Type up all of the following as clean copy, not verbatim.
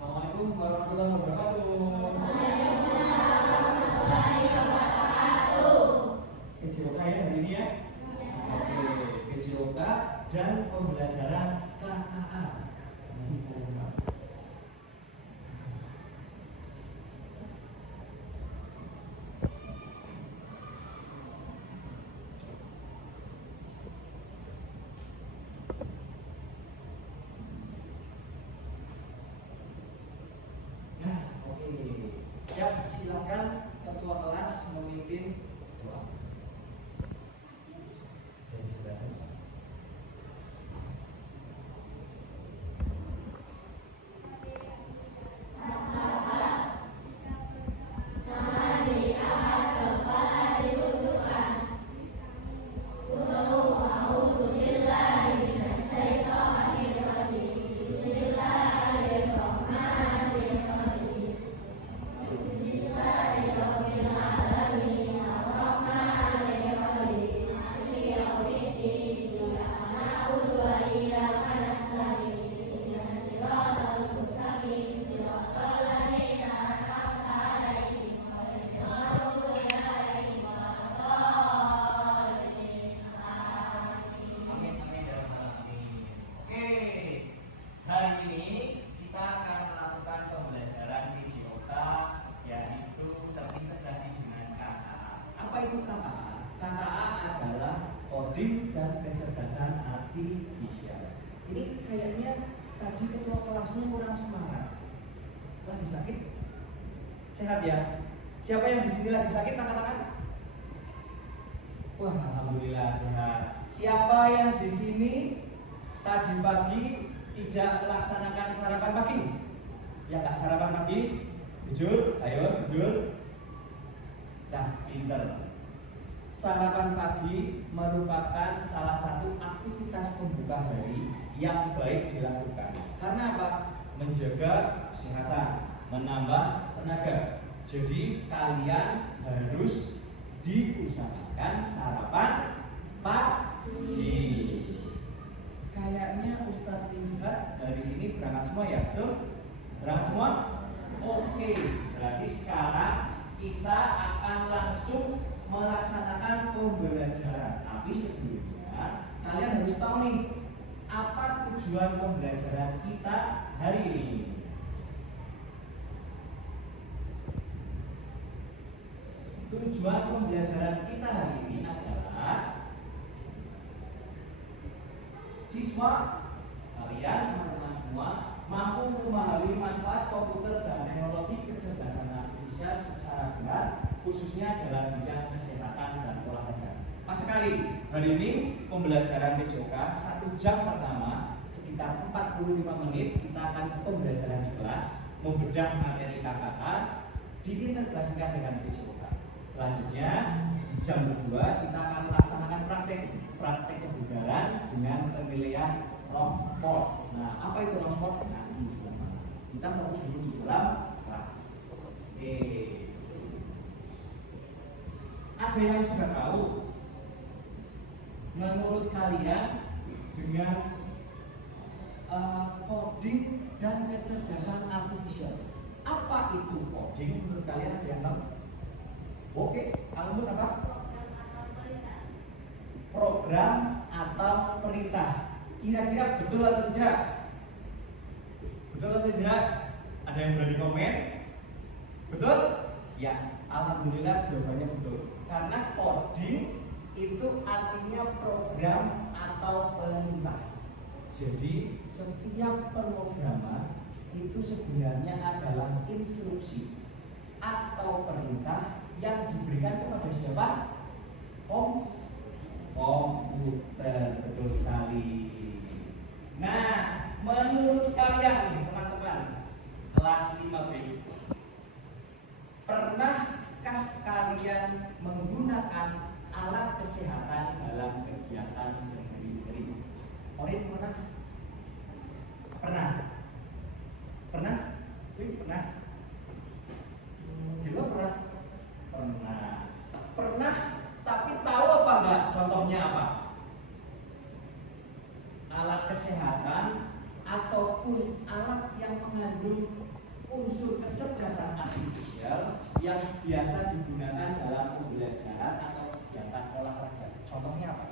Assalamualaikum warahmatullahi wabarakatuh. PJOK ya hari ini ya. Oke, PJOK dan pembelajaran KKA. Nanti kalian tahu. Ya, silakan ketua kelas memimpin doa. Dari sebelah sana. Coding dan kecerdasan artifisial. Ini kayaknya tadi ketua kelasnya kurang semangat. Lagi sakit? Sehat ya? Siapa yang di sini lagi sakit? Angkat tangan. Wah, alhamdulillah sehat. Siapa yang di sini tadi pagi tidak melaksanakan sarapan pagi? Ya Kak, sarapan pagi? Jujur, ayo jujur. Nah, pinter. Sarapan pagi merupakan salah satu aktivitas pembuka hari yang baik dilakukan. Karena apa? Menjaga kesehatan, menambah tenaga. Jadi kalian harus diusahakan sarapan pagi. Kayaknya Ustadz lihat hari ini berangkat semua ya? Betul? Berangkat semua? Oke, berarti sekarang kita akan langsung melaksanakan pembelajaran. Tapi sebelumnya kalian harus tahu nih, apa tujuan pembelajaran kita hari ini. Tujuan pembelajaran kita hari ini adalah siswa kalian, teman-teman semua, mampu memahami manfaat komputer dan teknologi kecerdasan artifisial secara benar, khususnya dalam bidang kesehatan dan olahraga. Pas sekali, hari ini pembelajaran PJOK 1 jam pertama sekitar 45 menit kita akan pembelajaran di kelas, membedah materi KKA, diintegrasikan dengan PJOK. Selanjutnya di jam kedua kita akan melaksanakan praktek kebugaran dengan pemilihan rompot. Nah, apa itu rompot? Nanti di dalam. Kita fokus dulu di dalam kelas. Oke. Ada yang sudah tahu? Menurut kalian dengan coding dan kecerdasan artifisial, apa itu coding? Menurut kalian ada yang tahu? Oke, kalau menurut apa? Program atau perintah. Kira-kira betul atau tidak? Betul atau tidak? Ada yang berani komen? Betul? Ya, alhamdulillah jawabannya betul. Karena coding itu artinya program atau perintah. Jadi setiap pemrograman itu sebenarnya adalah instruksi atau perintah yang diberikan kepada siapa? Komputer. Betul sekali. Nah, menurut kalian nih teman-teman kelas 5B, pernahkah kalian menggunakan alat kesehatan dalam kegiatan sehari-hari? Orin pernah? Pernah? Pernah? Pernah? Gila pernah? Pernah. Pernah, tapi tahu apa enggak contohnya apa? Alat kesehatan ataupun alat yang mengandung unsur kecerdasan artifisial yang biasa digunakan dalam pembelajaran atau kegiatan olahraga. Contohnya apa?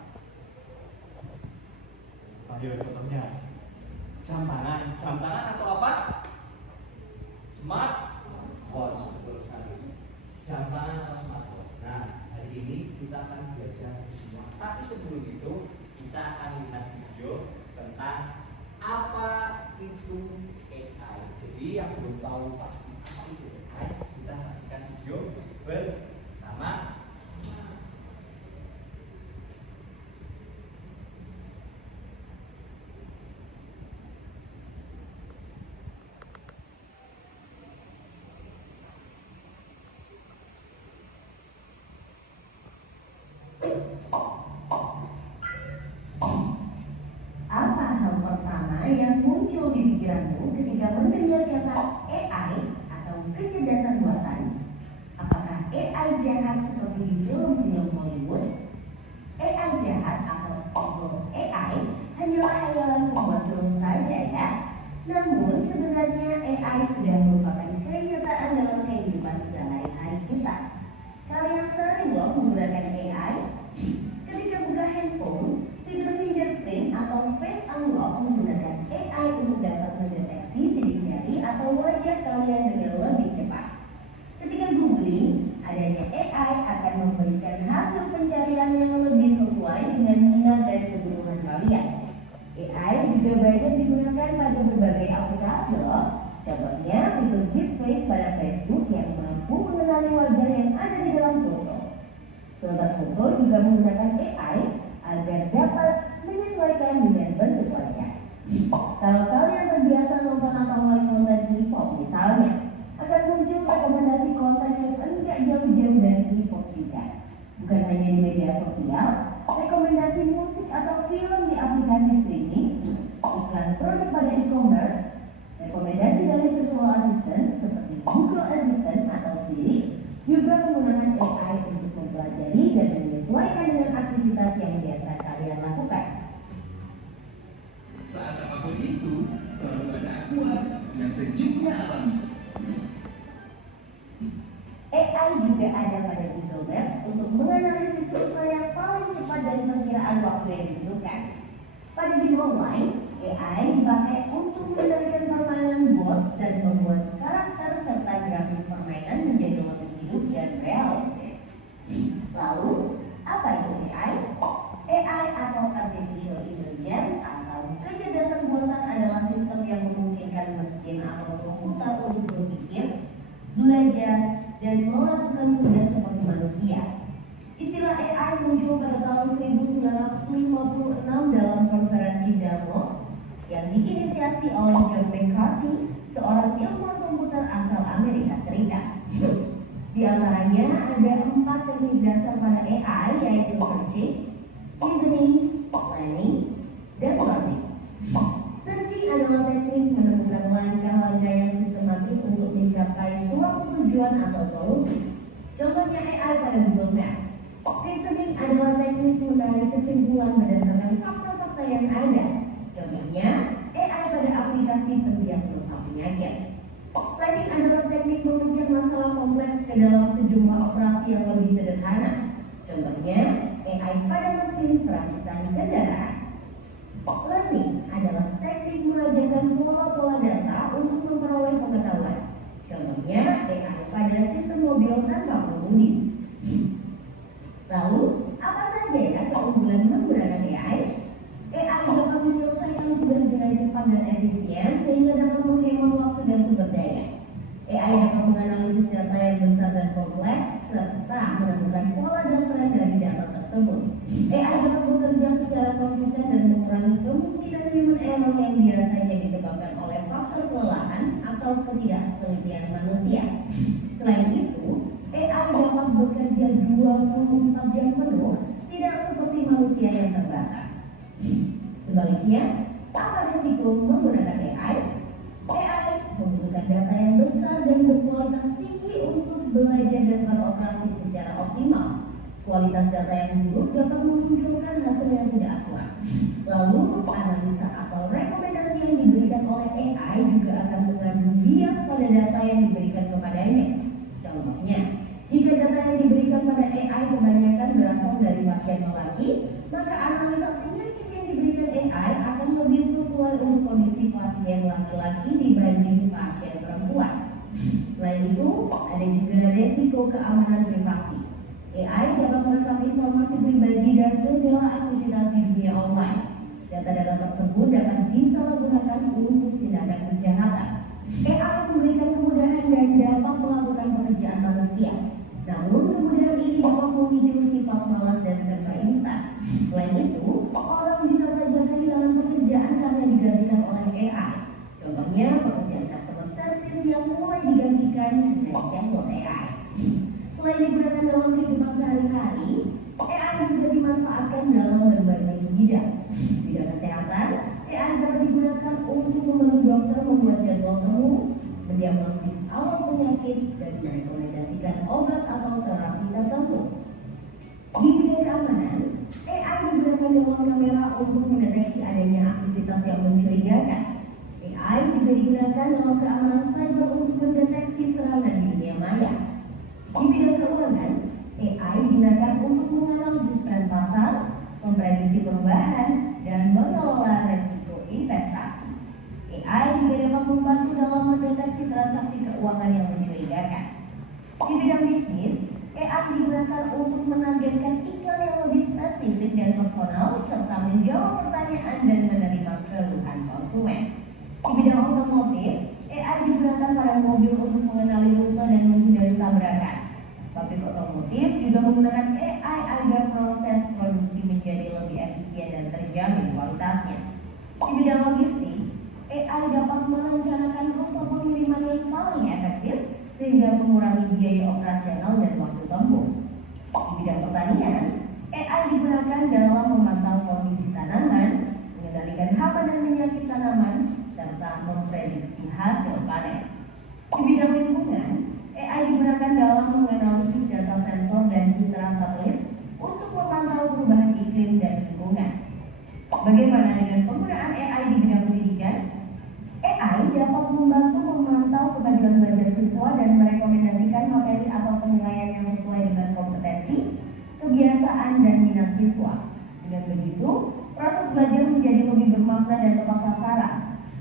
Ayo contohnya. Jam tangan atau apa? Smartwatch, betul sekali. Jam tangan atau smartwatch. Nah, hari ini kita akan belajar semua. Tapi sebelum itu, kita akan lihat video tentang apa itu AI. Jadi yang belum tahu pasti apa itu AI, kita saksikan video bersama. Apa hal pertama yang muncul di pikiranmu ketika mendengar kata AI atau kecerdasan buatan? Apakah AI jahat seperti di film-film Hollywood? AI jahat atau evil AI hanyalah hayalan pembuat film saja ya. Namun sebenarnya AI sudah merupakan kenyataan dalam kehidupan sehari-hari kita. Kalian sering loh menggunakan AI? Ketika buka handphone, fitur fingerprint atau face unlock menggunakan AI untuk dapat mendeteksi sidik jari atau wajah kalian dengan lebih cepat. Ketika googling, adanya AI akan memberikan hasil pencarian yang lebih sesuai dengan minat dan kebutuhan kalian. AI juga banyak digunakan pada berbagai aplikasi loh. Contohnya fitur deepfake pada Facebook yang mampu mengenali wajah yang ada di dalam foto. Filter foto juga menggunakan AI agar dapat menyesuaikan dengan bentuk wajah. Kalau kalian terbiasa nonton atau like konten K-pop misalnya, akan muncul rekomendasi konten yang enggak jauh-jauh dari K-pop juga. Bukan hanya di media sosial, rekomendasi musik atau film di aplikasi streaming, iklan produk pada e-commerce, rekomendasi dari virtual assistant seperti Google Assistant atau Siri juga menggunakan AI untuk mempelajari dan menyesuaikan dengan aktivitas yang biasa kalian lakukan. Saat apapun itu, selalu ada akuat yang sejuknya alami. AI juga ada pada Google Maps untuk menganalisis rute yang paling cepat dari perkiraan waktu yang dibutuhkan. Pada game online, AI dipakai untuk mengendalikan permainan bot dan membuat karakter serta grafis permainan menjadi lebih hidup dan realistis. Lalu, apa itu AI? AI atau Artificial Intelligence atau kecerdasan buatan adalah sistem yang memungkinkan mesin atau komputer untuk berpikir, belajar, dan melakukan tugas seperti manusia. Istilah AI muncul pada tahun 1956 dalam konferensi Davos yang diinisiasi oleh John McCarthy, seorang ilmuwan komputer asal Amerika Serikat. Di antaranya ada 4 teknik dasar pada AI, yaitu searching, reasoning, planning, dan learning. Searching adalah teknik menemukan langkah-langkah yang sistematis untuk mencapai suatu tujuan atau solusi. Contohnya AI pada Google Maps. Reasoning adalah teknik menarik kesimpulan berdasarkan fakta-fakta yang ada. Contohnya AI pada aplikasi pendiagnosa penyakit. Planning adalah teknik memecah masalah kompleks ke dalam sejumlah operasi yang lebih sederhana. Contohnya AI pada mesin perakitan kendaraan. Learning adalah teknik mengajarkan pola-pola data untuk memperoleh pengetahuan. Contohnya AI pada sistem mobil tanpa pengemudi. Lalu, apa saja ya keunggulan menggunakan AI? AI dapat menyelesaikan tugas dengan cepat dan efisien sehingga dapat menghemat waktu dan sumber daya. AI dapat menganalisis data yang besar dan kompleks serta menemukan pola dan tren dari data tersebut. AI dapat bekerja secara konsisten dan mengurangi kemungkinan human error yang biasanya disebabkan oleh faktor kelelahan atau ketidaktelitian manusia. Selain itu, AI dapat bekerja 24 jam penuh, tidak seperti manusia yang terbatas. Sebaliknya, apa risiko menggunakan AI? AI membutuhkan data yang besar dan berkualitas tinggi untuk belajar dan beroperasi secara optimal. Kualitas data yang buruk dapat memunculkan hasil yang tidak akurat. Lalu, analisa atau rekomendasi yang diberikan oleh AI pasien laki-laki dibanding pasien perempuan. Selain itu, ada juga resiko keamanan privasi. AI dapat merekam informasi pribadi dan segala aktivitas di dunia online. Data-data tersebut dapat disalahgunakan untuk tindakan kejahatan. AI memberikan kemudahan dan dapat melakukan pekerjaan manusia. Namun, kemudahan ini dapat memicu sifat malas dan serba instan. Selain itu, orang bisa saja kehilangan pekerjaan karena digantikan oleh AI. Contohnya, pekerjaan customer service yang mulai digantikan dengan chatbot AI. Selain digunakan dalam kehidupan sehari-hari, AI juga dimanfaatkan dalam berbagai bidang. Di bidang kesehatan, AI dapat digunakan untuk membantu dokter membuat jadwal temu, mendiagnosis awal penyakit, dan merekomendasikan obat atau terapi tertentu. Di bidang keamanan, AI digunakan dalam kamera untuk mendeteksi adanya aktivitas yang mencurigakan. AI juga digunakan dalam keamanan cyber untuk mendeteksi serangan di dunia maya. Di bidang keuangan, AI digunakan untuk menganalisiskan pasar, memprediksi perubahan, dan mengelola resiko investasi. AI juga dapat membantu dalam mendeteksi transaksi keuangan yang mencurigakan. Di bidang bisnis, AI digunakan untuk menargetkan iklan yang lebih spesifik dan personal, serta menjawab pertanyaan dan menerima keluhan konsumen. Di bidang otomotif, AI digunakan pada mobil untuk mengenali rute dan menghindari tabrakan. Pabrik otomotif juga menggunakan AI agar proses produksi menjadi lebih efisien dan terjamin kualitasnya. Di bidang logistik, AI dapat merencanakan rute pengiriman yang paling efektif sehingga mengurangi biaya operasional dan waktu tempuh. Di bidang pertanian, AI digunakan dalam memantau kondisi tanaman, mengendalikan hama dan penyakit tanaman, serta memprediksi hasil panen. Di bidang lingkungan, AI digunakan dalam menganalisis data sensor dan citra satelit untuk memantau perubahan iklim dan lingkungan. Bagaimana dengan penggunaan AI di bidang pendidikan? AI dapat membantu memantau kemajuan belajar siswa dan merekomendasikan materi atau penilaian yang sesuai dengan kompetensi, kebiasaan, dan minat siswa. Dengan begitu, proses belajar menjadi lebih bermakna dan tepat sasaran.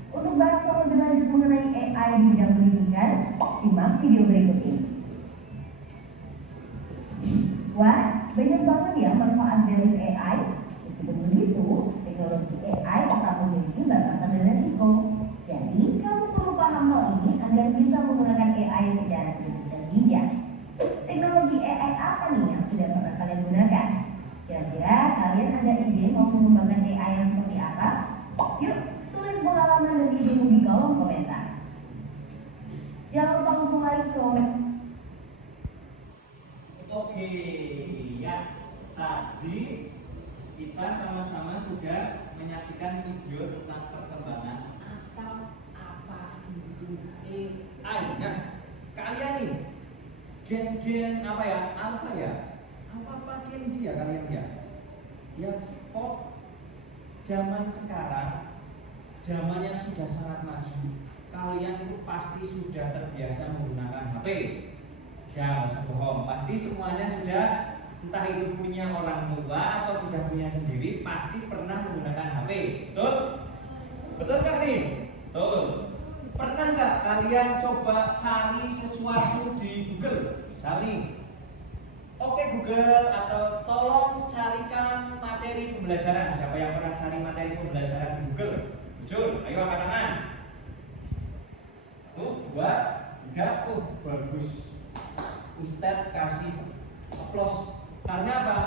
Untuk bahas lebih lanjut mengenai AI di bidang pendidikan, simak video berikut ini. Wah, banyak banget ya manfaat dari AI. Meskipun begitu, teknologi AI tetap memiliki batasan dan resiko. Jadi, kamu perlu paham hal ini agar bisa menggunakan AI secara kritis dan bijak. Teknologi AI apa nih yang sudah pernah kalian gunakan? Kira-kira kalian ada ide mau mengembangkan AI yang seperti apa? Yuk, tulis pengalaman dan idemu di kolom komentar. Jangan lupa untuk like, comment. Oke, ya tadi kita sama-sama sudah menyaksikan video tentang perkembangan atau apa itu AI. Nah, kalian nih gen apa ya? Alpha ya? Apa Gen Z ya kalian ya? Ya kok zaman sekarang, zaman yang sudah sangat maju, kalian itu pasti sudah terbiasa menggunakan HP. Jangan usah bohong, pasti semuanya sudah, entah itu punya orang tua atau sudah punya sendiri, pasti pernah menggunakan HP. Betul? Betul nggak nih? Betul. Pernah nggak kalian coba cari sesuatu di Google? Misal nih, oke Google, atau tolong carikan materi pembelajaran. Siapa yang pernah cari materi pembelajaran di Google? Jujur, ayo angkat tangan. 1, 2, 3, bagus. Ustadz kasih aplaus. Karena apa?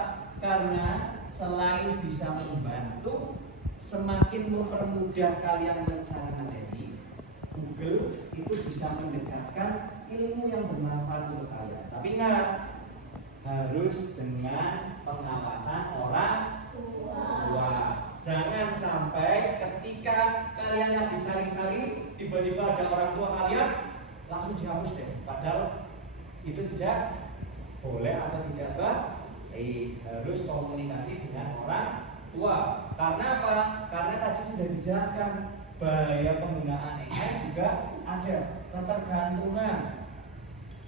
Karena selain bisa membantu, semakin mempermudah kalian mencari materi, Google itu bisa mendekatkan ilmu yang bermanfaat untuk kalian. Tapi ingat, harus dengan pengawasan orang tua. Jangan sampai ketika kalian lagi cari-cari, tiba-tiba ada orang tua kalian langsung dihapus deh. Padahal itu tidak boleh atau tidak baik. Harus komunikasi dengan orang tua. Karena apa? Karena tadi sudah dijelaskan bahaya penggunaan AI juga ada ketergantungan,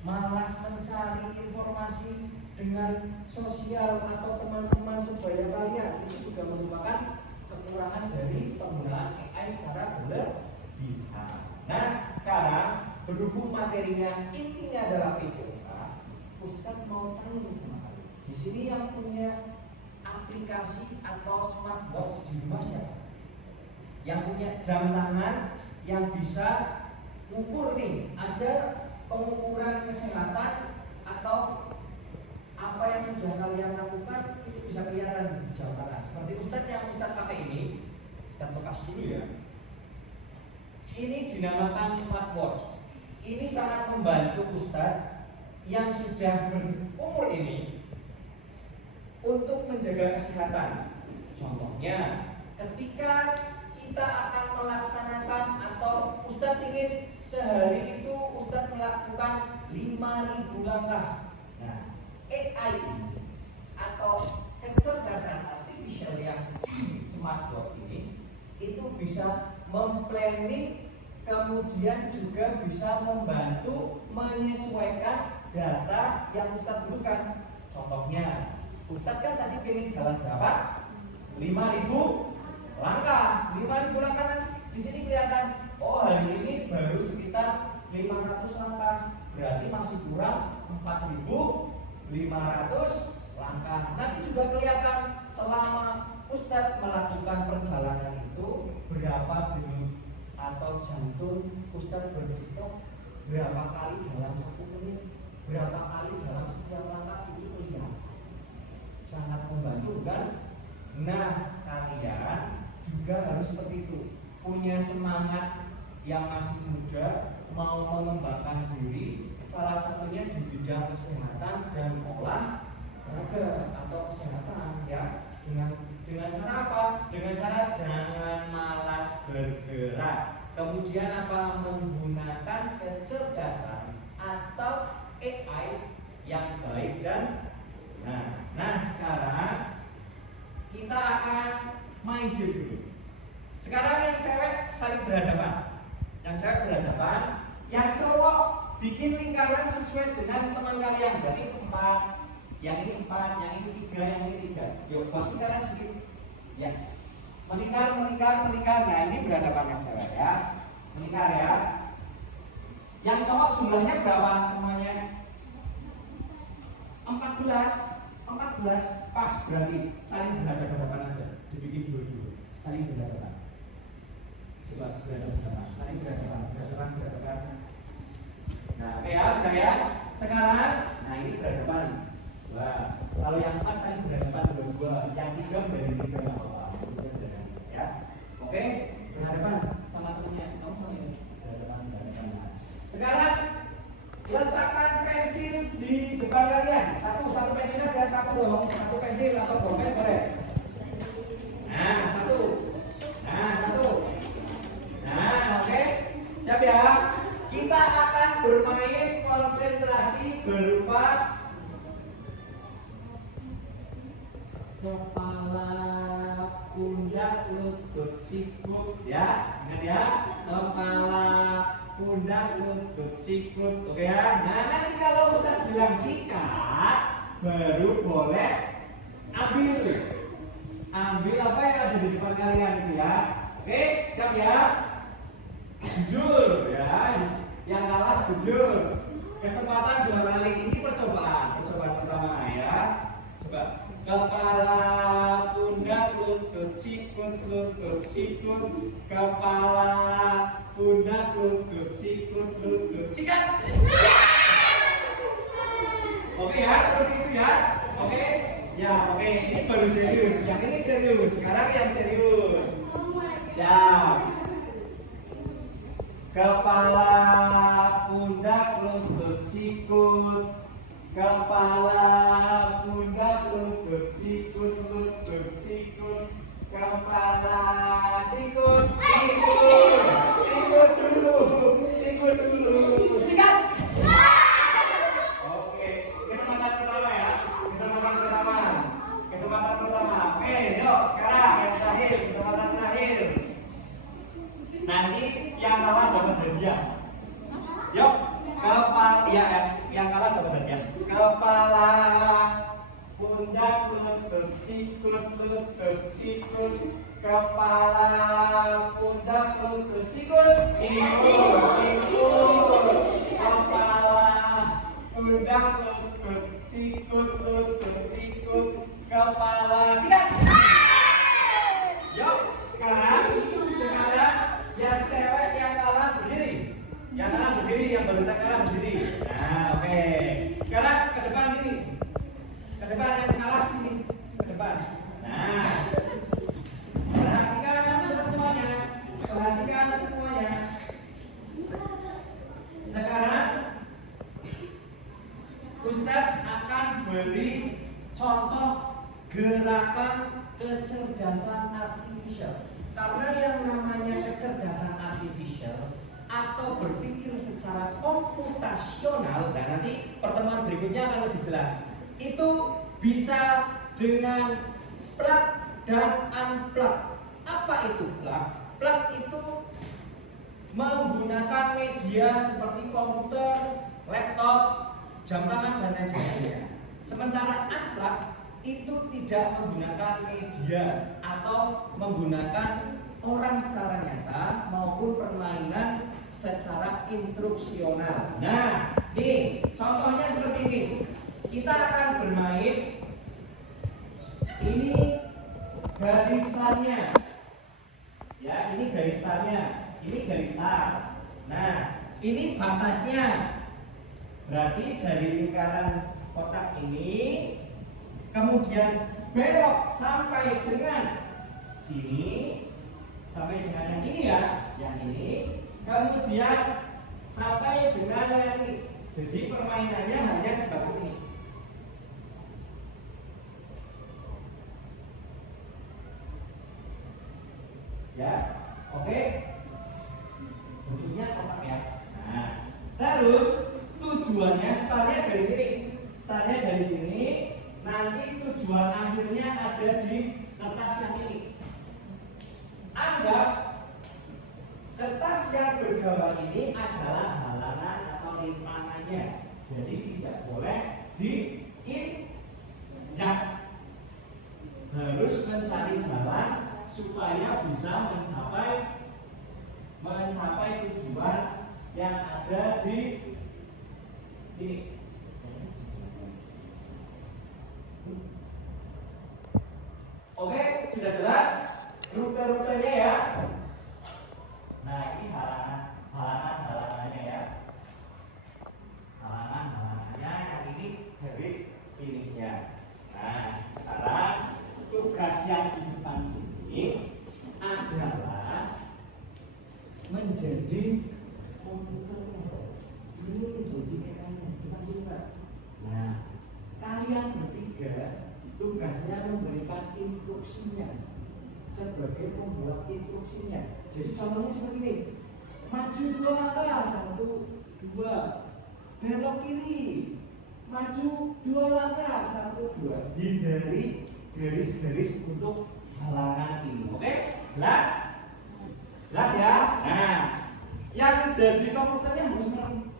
malas mencari informasi dengan sosial atau teman-teman sebaya kalian. Itu juga merupakan kekurangan dari penggunaan AI secara sekarang berhubung materinya intinya adalah PJOK, Ustadz mau tanya nih sama kalian. Di sini yang punya aplikasi atau smartwatch di rumah siapa? Yang punya jam tangan yang bisa ukur nih, ada pengukuran kesehatan atau apa yang sudah kalian lakukan itu bisa kelihatan di jam tangan. Seperti Ustadz yang Ustadz pakai ini, Ustadz lepas dulu ya. Ini dinamakan smartwatch. Ini sangat membantu Ustadz yang sudah berumur ini untuk menjaga kesehatan. Contohnya, ketika kita akan melaksanakan atau Ustadz ingin sehari itu Ustadz melakukan 5.000 langkah. Nah, AI ini atau kecerdasan artificial yang di smartwatch ini itu bisa memplanning, kemudian juga bisa membantu menyesuaikan data yang Ustadz butuhkan. Contohnya, Ustadz kan tadi pengen jalan berapa? 5.000 langkah. 5.000 langkah kan di sini kelihatan. Oh, hari ini baru sekitar 500 langkah. Berarti masih kurang 4.500 langkah. Nanti juga kelihatan selama Ustadz melakukan perjalanan itu berapa denyut atau jantung Ustadz berdetak berapa kali dalam 1 menit, berapa kali dalam setiap langkah itu kelihatan. Sangat membantu kan? Nah, kalian juga harus seperti itu, punya semangat yang masih muda, mau mengembangkan diri, salah satunya di bidang kesehatan dan olahraga atau kesehatan ya. Dengan cara apa? Dengan cara jangan malas bergerak. Kemudian apa? Menggunakan kecerdasan atau AI yang baik dan nah sekarang kita akan main game dulu. Sekarang yang cewek saling berhadapan. Yang cewek berhadapan, yang cowok bikin lingkaran sesuai dengan teman kalian. Berarti 4, yang ini 4, yang ini 3, yang ini 3. Yuk buat lingkaran sedikit. Ya. Melingkar. Nah, ini berhadapan yang cewek ya. Melingkar ya. Yang cowok jumlahnya berapa semuanya? 14 pas, berarti saling berhadapan aja, dibikin dua-dua, saling berhadapan. Coba berhadapan, saling berhadapan. Nah, oke ya, sudah ya. Sekarang, nah ini berhadapan. Wah, kalau yang 4 saling berhadapan dua-dua, yang 3 dari 3 nggak apa-apa, ya. Oke, berhadapan sama temennya, kamu sama ini berhadapan. Sekarang letakkan pensil di depan kalian. Satu pensil aja, satu pensil atau bolpen boleh. Nah, satu. Nah, oke. Siap ya? Kita akan bermain konsentrasi berupa kepala, pundak, lutut, sikut ya. Ingat ya? Kepala, pundak, lutut, sikut. Oke ya. Nah, nanti kalau Ustadz bilang sikat, baru boleh ambil apa yang ada di depan kalian itu ya. Oke, siap ya? Jujur ya. Yang kalah jujur. Kesempatan 2 kali, ini percobaan pertama ya. Coba. Kepala, pundak, lutut, sikut, kepala, pundak, lutut, sikut, sikat. Oke ya, seperti itu ya. Oke. Ya, oke. Ini baru serius. Yang ini serius. Sekarang yang serius. Siap. Kepala, pundak, lutut, sikut. Kepala, pundak, lutut, sikut. Kepala, sikut dulu. Sikat. Oke, kesempatan pertama. Oke, yuk sekarang yang terakhir, kesempatan terakhir. Nanti yang kalah dapat hadiah. Yuk, yang kalah dapat hadiah. Kepala, pundak, lutut, sikut. Kepala, pundak, lutut, sikut. pundak, lutut, sikut, lutut, sikut, kepala, sikat. Yuk, sekarang yang cewek yang kalah berdiri. Yang kalah berdiri, yang barusan kalah berdiri. Nah, oke. Sekarang ke depan sini. Ke depan yang kalah sini. Ke depan. Nah. Perhatikan semuanya. Perhatikan semuanya. Sekarang Ustadz akan beri contoh gerakan kecerdasan artifisial. Karena yang namanya kecerdasan artifisial atau berpikir secara komputasional, dan nanti pertemuan berikutnya akan lebih jelas, itu bisa dengan plug dan unplug. Apa itu plug? Plug itu menggunakan media seperti komputer, laptop, jam tangan, dan lain sebagainya. Sementara unplug itu tidak menggunakan media atau menggunakan orang secara nyata maupun permainan secara instruksional. Nah, nih contohnya seperti ini. Kita akan bermain. Ini garis startnya. Ya, ini garis startnya. Ini garis start. Nah, ini batasnya. Berarti dari lingkaran kotak ini kemudian belok sampai dengan sini, sampai dengan yang ini ya, yang ini, kemudian sampai dengan yang ini. Jadi permainannya hanya sebatas ini. Ya, oke. Bentuknya kotak ya. Nah, terus tujuannya startnya dari sini. Startnya dari sini. Nanti tujuan akhirnya ada di kertas yang ini. Anggap kertas yang bergambar ini adalah halangan atau rintangannya. Jadi tidak boleh diinjak. Harus mencari jalan supaya bisa mencapai tujuan yang ada di sini. Oke, sudah jelas rute-rutenya ya. Nah, ini halangannya ya. Halangannya, yang ini garis finishnya. Nah, sekarang tugas yang di depan sini adalah menjadi komputernya. Ini menjadi mekaniknya, bukan cinta. Nah, kalian bertiga tugasnya memberikan instruksinya sebagai pembuat instruksinya. Jadi contohnya seperti ini. Maju 2 langkah, 1, 2. Belok kiri. Maju 2 langkah, 1, 2. Hindari garis-garis untuk halangan ini. Oke? Jelas? Jelas ya? Nah, yang jadi komputernya harus merem.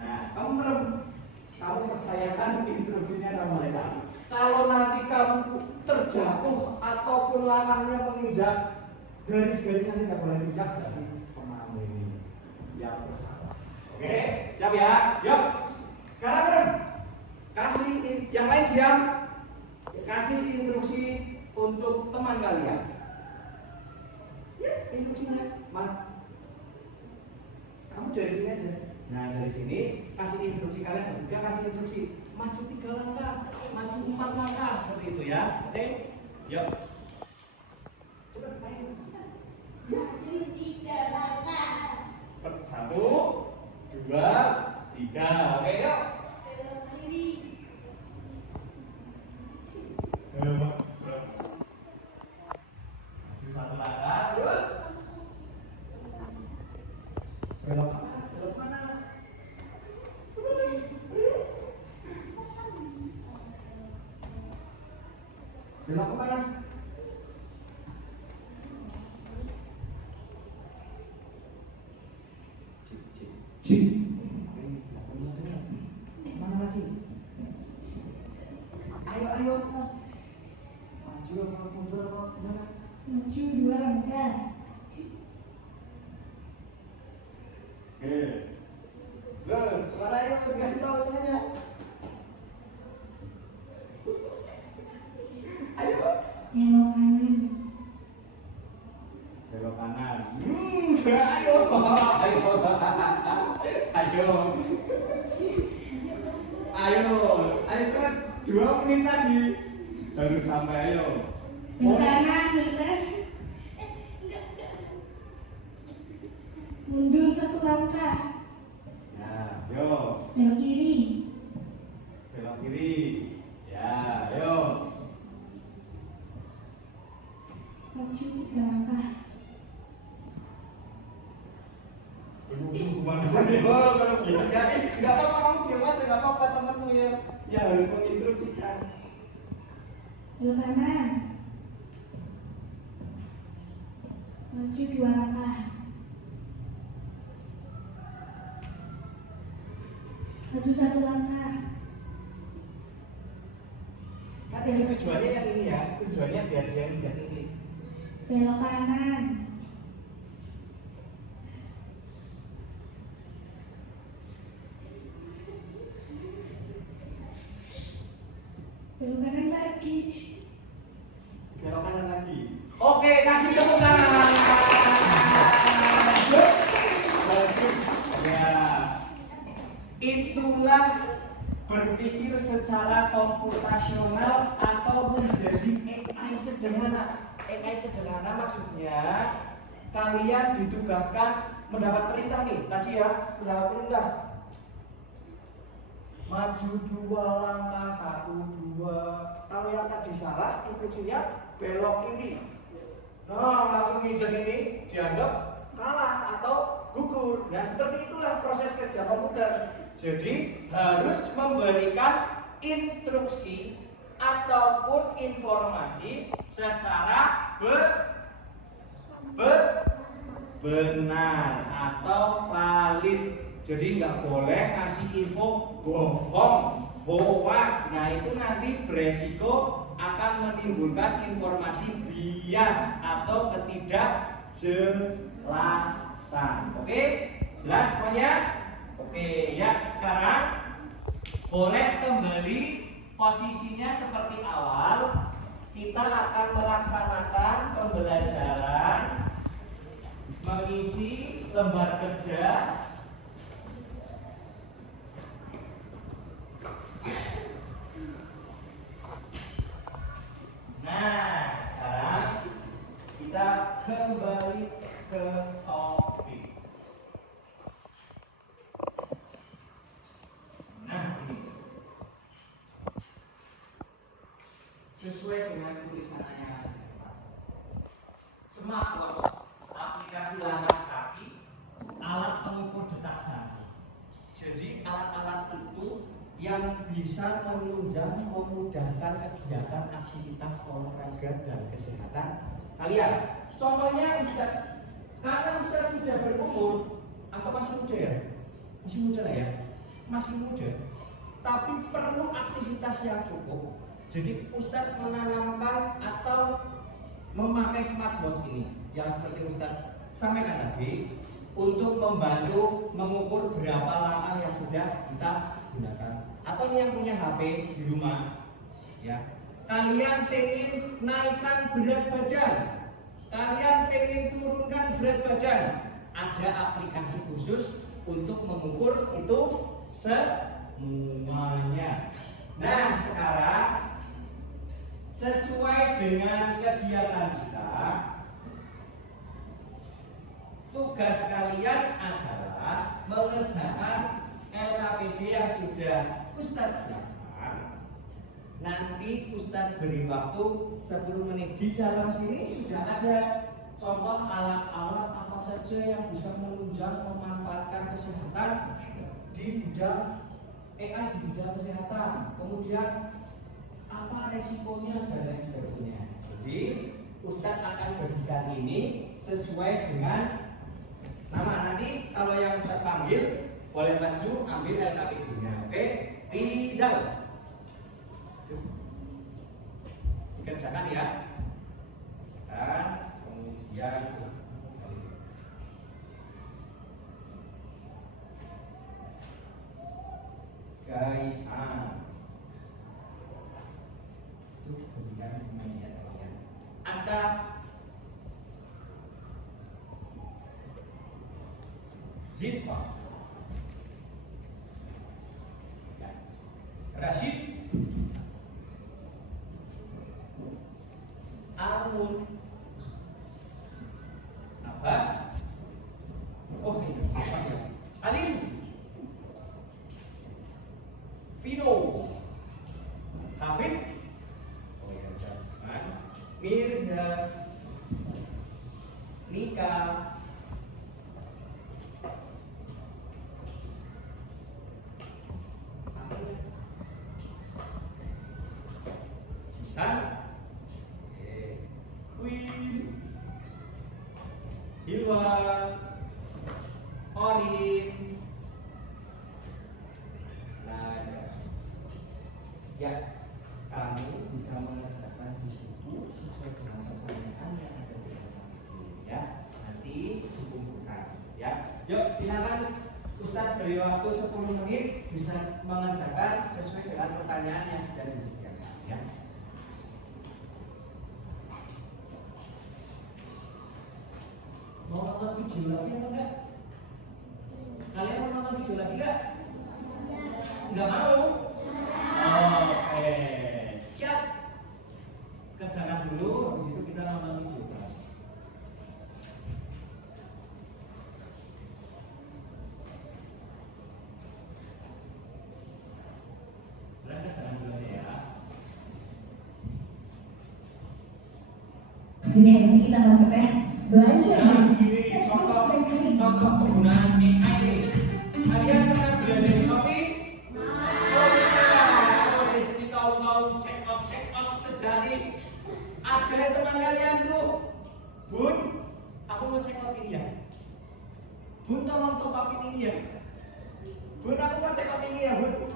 Nah, kamu merem. Kamu percayakan instruksinya sama mereka. Kalau nanti kamu terjatuh ataupun langkahnya menginjak garis-garisnya tidak boleh diinjak, berarti pemahaman ini yang bersalah. Oke, siap ya? Yuk, sekarang merem. Kasih yang lain diam. Kasih instruksi untuk teman kalian. Ya, instruksinya. Kamu dari sini aja. Nah, dari sini kasih instruksi kalian bertiga, kasih instruksi maju 3 langkah, maju 4 langkah, seperti itu ya. Oke? Yuk. Cepat, ayo. Maju 3 langkah. 1, 2, 3. Oke, yuk. Belok kiri. Maju 1 langkah, terus belok mana? Belok mana? Belok kemana? Cik. Mana lagi? Ayo. Maju apa mundur apa gimana? Maju 2 langkah. Oke. Terus, kemana ayo dikasih tahu temannya. Ayo. Belok kanan. Belok kanan. Ayo. Ayo. Ayo. Ayo. Ayo cepat. 2 menit lagi. Baru sampai ayo. Belok kanan, benar. Mundur 1 langkah. Nah, yo. Belok kiri. Belok kiri. Ya, ayo. Maju 3 langkah. Kemana-mana ya, kalau bilang nggak apa-apa, kamu diam aja, nggak apa-apa, temanmu ya harus menginstruksikan. Belok kanan. Maju 2 langkah. Maju 1 langkah. Kan ini tujuannya yang ini ya, tujuannya biar dia injak ini. Belok kanan. Belok kanan lagi. Belok kanan lagi. Oke, kasih tepuk tangan. Bagus. Ya. Itulah berpikir secara komputasional atau menjadi AI sederhana. AI sederhana maksudnya kalian ditugaskan mendapat perintah nih. Tadi ya, mendapat perintah. Maju 2 langkah, 1, 2. Kalau yang tadi salah, instruksinya belok kiri. Nah, langsung nginjek ini dianggap kalah atau gugur. Nah, seperti itulah proses kerja komputer. Jadi harus memberikan instruksi ataupun informasi secara benar atau valid. Jadi nggak boleh ngasih info bohong, hoax. Nah itu nanti beresiko akan menimbulkan informasi bias atau ketidakjelasan. Oke, jelas semuanya? Oke, ya sekarang boleh kembali posisinya seperti awal. Kita akan melaksanakan pembelajaran mengisi lembar kerja. Nah, sekarang kita kembali ke topik. Nah, ini sesuai dengan tulisannya. Smartwatch, aplikasi langkah kaki, alat pengukur detak jantung. Jadi alat-alat itu yang bisa menunjang memudahkan kegiatan aktivitas olahraga dan kesehatan kalian. Contohnya Ustaz, karena Ustaz sudah berumur atau masih muda ya? Masih muda lah ya? Masih muda. Tapi perlu aktivitas yang cukup. Jadi Ustaz menanamkan atau memakai smartwatch ini yang seperti Ustaz sampaikan tadi untuk membantu mengukur berapa langkah yang sudah kita gunakan. Atau yang punya HP di rumah, ya, kalian pengen naikkan berat badan, kalian pengen turunkan berat badan, ada aplikasi khusus untuk mengukur itu semuanya. Nah sekarang sesuai dengan kegiatan kita, tugas kalian adalah mengerjakan LKPD yang sudah Ustadz siapkan. Nanti Ustadz beri waktu 10 menit. Di dalam sini sudah ada contoh alat-alat apa saja yang bisa menunjang memanfaatkan kesehatan di bidang AI, di bidang kesehatan. Kemudian apa resikonya dan lain sebagainya. Jadi Ustadz akan bagikan ini sesuai dengan nama. Nanti kalau yang Ustadz panggil boleh maju ambil LKPD-nya. Oke, Rizal. Dikerjakan ya. Dan kemudian Kaisan. Itu pendidikan namanya ya. Aska. Zilfa. Ya. Rashid. Alun. Abbas. Oh iya. Alim. Vino. Hafid. Oh iya, jangan. Mirza. Nika. Jihan. Win. Hilwa. Orin. Nah, ya, kami bisa mengerjakan di buku sesuai dengan pertanyaan yang ada di dalam buku, ya. Nanti dikumpulkan, ya. Yuk, silakan Ustadz beri waktu 10 menit bisa mengerjakan sesuai dengan pertanyaan yang sudah disediakan, ya. Mau nonton video lagi atau enggak? Kalian mau nonton video lagi enggak? Enggak mau? Oke. Siap. Kerjakan dulu, habis itu kita nonton video. Kerjakan dulu aja ya. Ini kita masuk ya. Belajar. Nah, ini contoh penggunaan AI. Kalian pernah belajar di Shopee? Oh iya. Di sini kau mau check out sejari. Ada teman kalian tuh, Bun, aku mau check out ini ya. Bun, tolong top up ini ya. Bun, aku mau check out ini ya, Bun.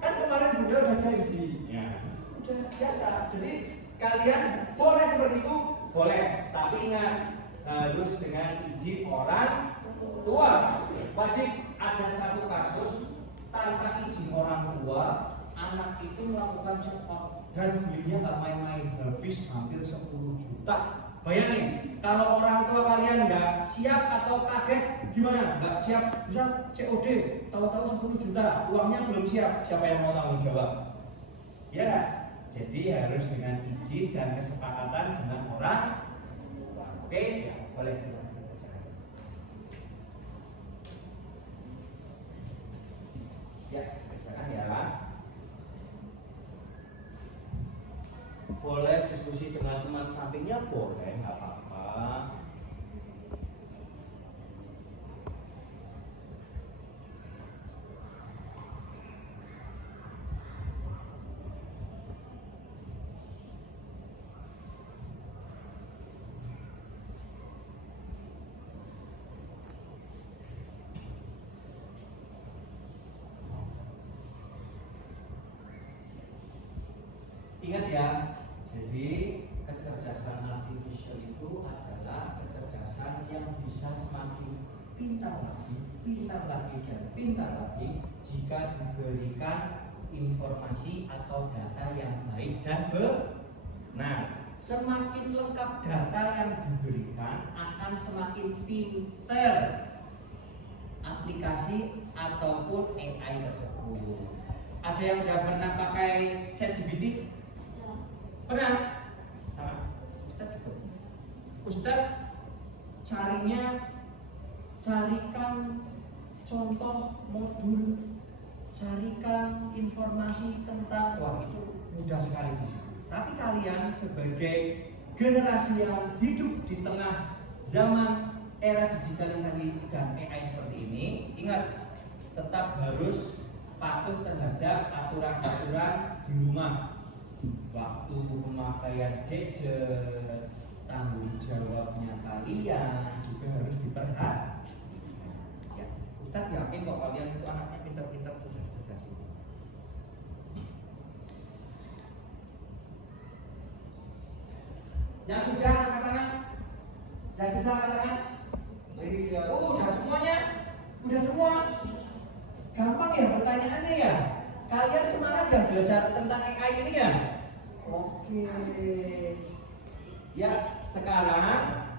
Kan kemarin Bunda udah janji. Ya. Udah biasa. Jadi kalian boleh seperti itu, boleh. Tapi ingat, harus dengan izin orang tua. Wajib ada satu kasus tanpa izin orang tua, anak itu melakukan check out dan belinya nggak main-main, habis hampir 10 juta. Bayangin, kalau orang tua kalian nggak siap atau kaget, gimana? Nggak siap, bisa COD, tahu-tahu 10 juta, uangnya belum siap, siapa yang mau tanggung jawab? Ya, jadi harus dengan izin dan kesepakatan dengan orang tua. Oke, ya, boleh silakan dikerjakan. Ya, kerjakan ya. Boleh diskusi dengan teman sampingnya, boleh, nggak apa-apa. Ingat ya, jadi kecerdasan artificial itu adalah kecerdasan yang bisa semakin pintar lagi, dan pintar lagi jika diberikan informasi atau data yang baik dan benar. Semakin lengkap data yang diberikan, akan semakin pintar aplikasi ataupun AI tersebut. Ada yang sudah pernah pakai ChatGPT? Pernah? Sama? Ustadz juga. Ustadz carikan contoh modul, carikan informasi tentang, wah itu mudah sekali di situ. Tapi kalian sebagai generasi yang hidup di tengah zaman era digitalisasi dan AI seperti ini, ingat tetap harus patuh terhadap aturan-aturan di rumah. Waktu pemakaian gadget, tanggung jawabnya kalian juga harus diperhatikan. Ya, Ustadz yakin kok kalian itu anaknya pintar-pintar, cerdas-cerdas itu. Yang sudah angkat tangan, yang sudah angkat tangan. Iya, oh udah semuanya, udah semua. Gampang ya pertanyaannya ya. Kalian semangat ya belajar tentang AI ini ya? Oke. Ya, sekarang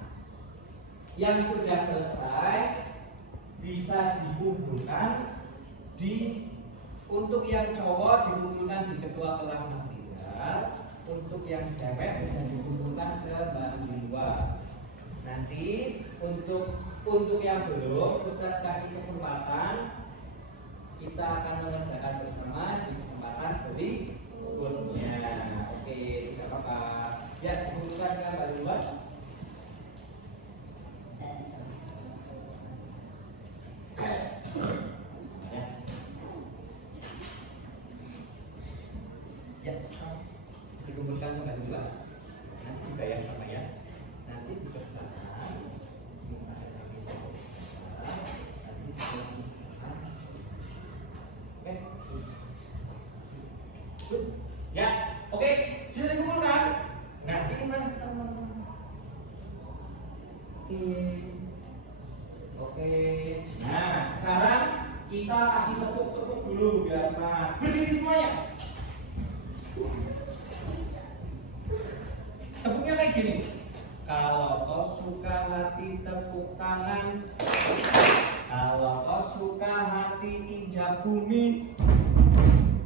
yang sudah selesai bisa dikumpulkan untuk yang cowok dikumpulkan di ketua kelas Mas Tizar, untuk yang cewek bisa dikumpulkan ke Mbak Lingwa. Nanti untuk yang belum, Ustaz kasih kesempatan kita akan mengerjakan bersama di kesempatan berikutnya. Oke, tidak apa-apa. Ya, dikumpulkan ke Mbak Lingwa. Ya, dikumpulkan kembali juga. Nanti juga ya sama ya. Nanti dikerjakan. Nanti oke. Ya, oke. Sudah dikumpulkan. Nah, sini mana teman-teman? Oke. Nah, sekarang kita kasih tepuk-tepuk dulu biar semangat. Berdiri semuanya. Tepuknya kayak gini. Kalau kau suka hati tepuk tangan. Kalau kau suka hati injak bumi.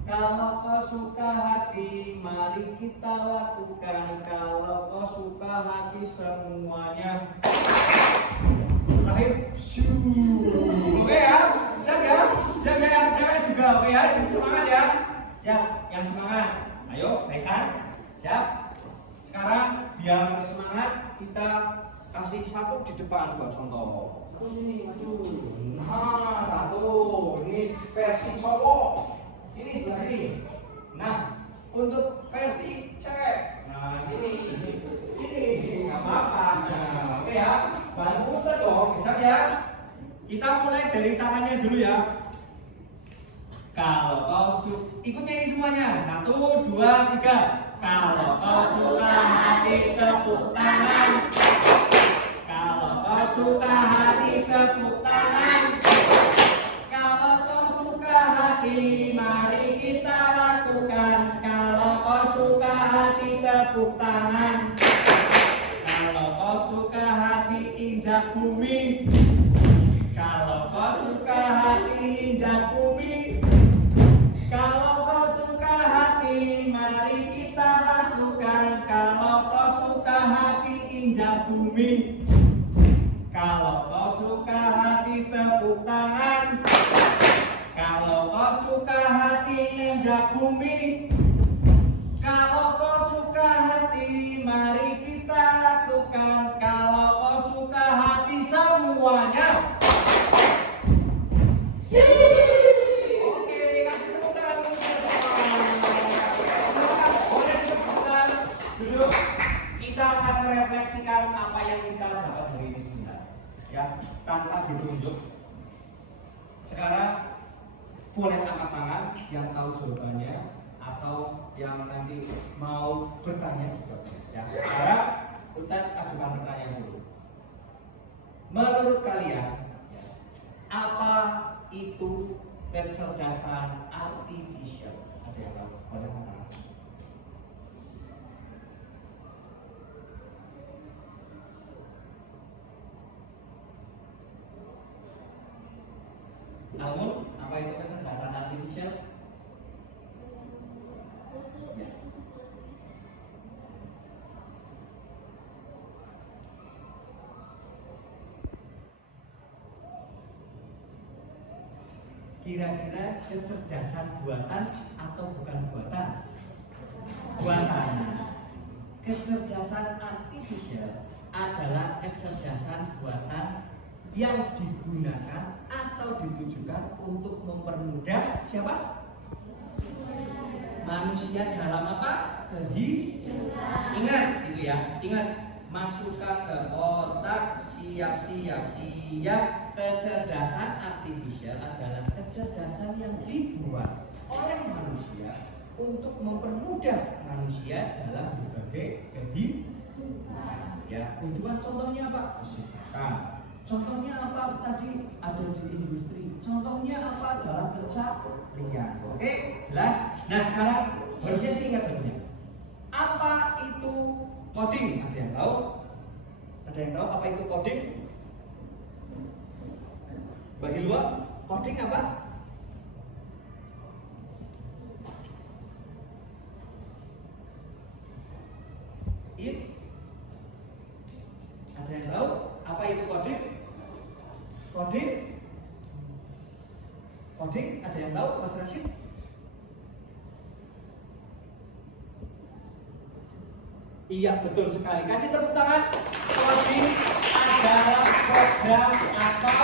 Kalau kau suka hati mari kita lakukan. Kalau kau suka hati semuanya. Terakhir. Oke ya. Siap ya. Siap ya yang cewek juga. Oke ya. Semangat ya. Siap. Yang semangat. Ayo, Kaisan. Siap. Sekarang biar semangat kita kasih satu di depan buat contoh. Terus ini maju. Nah, satu. Ini versi cowok. Ini sebelah sini. Nah, untuk versi cewek. Nah, ini. Nggak apa-apa. Nah, oke ya. Bantu Ustaz dong. Bisa ya. Kita mulai dari tangannya dulu ya. Kalau kau ikut nyanyi semuanya. 1, 2, 3. Kalau kau suka hati tepuk tangan. Kalau kau suka hati tepuk tangan. Kalau kau suka hati mari kita lakukan. Kalau kau suka hati tepuk tangan. Kalau kau suka hati injak bumi. Kalau kau suka hati injak bumi. Kalau kau suka hati mari kita lakukan. Kalau kau suka hati injak bumi. Kalau kau suka hati tepuk tangan. Kalau kau suka hati injak bumi. Kalau kau suka hati mari kita lakukan. Kalau kau suka hati semuanya. Kita akan merefleksikan apa yang kita dapat dari ini sebentar, ya, tanpa ditunjuk. Sekarang boleh angkat tangan yang tahu jawabannya atau yang nanti mau bertanya juga. Ya, sekarang Ustaz ajukan pertanyaan dulu. Menurut kalian, apa itu kecerdasan artifisial? Ada yang tahu? Boleh angkat tangan. Namun, apa itu kecerdasan artifisial? Ya. Kira-kira kecerdasan buatan atau bukan buatan? Buatan. Kecerdasan artifisial adalah kecerdasan buatan yang digunakan atau ditujukan untuk mempermudah siapa? Manusia dalam apa? Kehidupan. Ingat itu ya, ingat, masukkan ke otak, siap. Kecerdasan artifisial adalah kecerdasan yang dibuat oleh manusia untuk mempermudah manusia dalam berbagai kehidupan. Ya, kehidupan contohnya apa? Contohnya apa tadi? Ada di industri. Contohnya apa dalam pencarian? Oke, jelas? Nah sekarang harusnya sih ingat harusnya. Apa itu coding? Ada yang tahu? Ada yang tahu apa itu coding? Mbak Hilwa, coding apa? Ada yang tahu apa itu coding? Coding? Coding? Ada yang tahu, Mas Rashid? Iya, betul sekali. Kasih tepuk tangan. Coding adalah program atau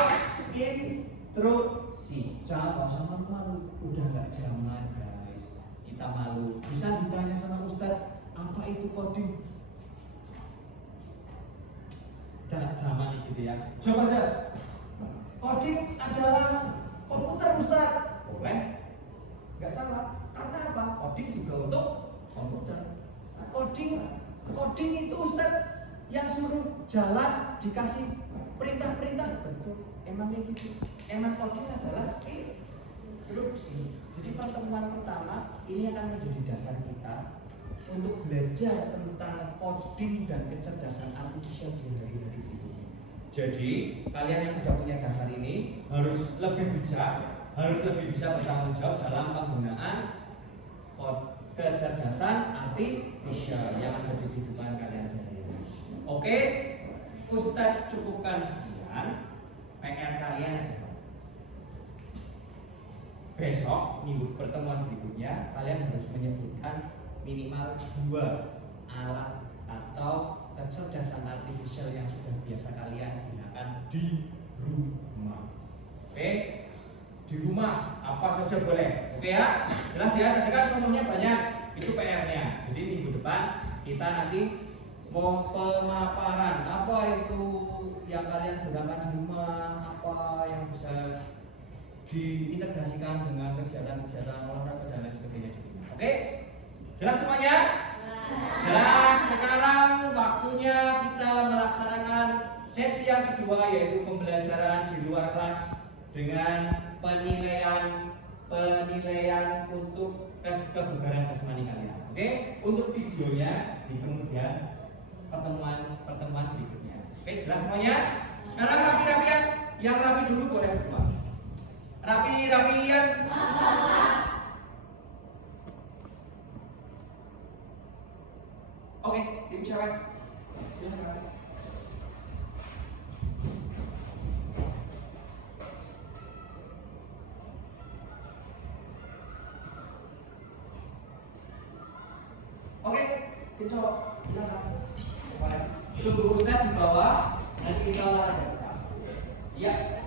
instruksi. Jangan sama malu. Udah nggak zaman, guys. Kita malu. Bisa ditanya sama Ustadz, apa itu coding? Dan zaman gitu ya. Coba aja. Coding adalah komputer Ustadz. Boleh? Nggak salah. Karena apa? Coding juga untuk komputer. Nah, coding itu Ustadz yang suruh jalan dikasih perintah-perintah. Betul. Emangnya gitu. Emang coding adalah instruksi. Jadi pertemuan pertama ini akan menjadi dasar kita untuk belajar tentang coding dan kecerdasan artifisial di hari-hari berikutnya. Jadi kalian yang sudah punya dasar ini harus lebih bijak, harus lebih bisa bertanggung jawab dalam penggunaan kecerdasan artifisial yang ada di kehidupan kalian sehari-hari. Oke, Ustadz cukupkan sekian. PR kalian ada satu. Besok minggu pertemuan berikutnya kalian harus menyebutkan minimal 2 alat atau kecerdasan artifisial yang sudah biasa kalian gunakan di rumah. Oke? Di rumah apa saja boleh. Oke ya? Jelas ya? Tadi kan contohnya banyak. Itu PR-nya. Jadi minggu depan kita nanti mau pemaparan apa itu yang kalian gunakan di rumah, apa yang bisa diintegrasikan dengan kegiatan-kegiatan olahraga dan lain sebagainya di rumah. Oke? Jelas semuanya? Jelas. Sekarang waktunya kita melaksanakan sesi yang kedua, yaitu pembelajaran di luar kelas dengan penilaian untuk tes kebugaran jasmani kalian. Oke? Untuk videonya di kemudian pertemuan berikutnya. Oke, jelas semuanya? Sekarang rapi-rapian, yang rapi dulu boleh semua. Rapi-rapian. Oke, tim cewek. Silakan. Oke, tim cowok. Silakan. Tunggu Ustaz di bawah, nanti kita olahraga bersama. Iya.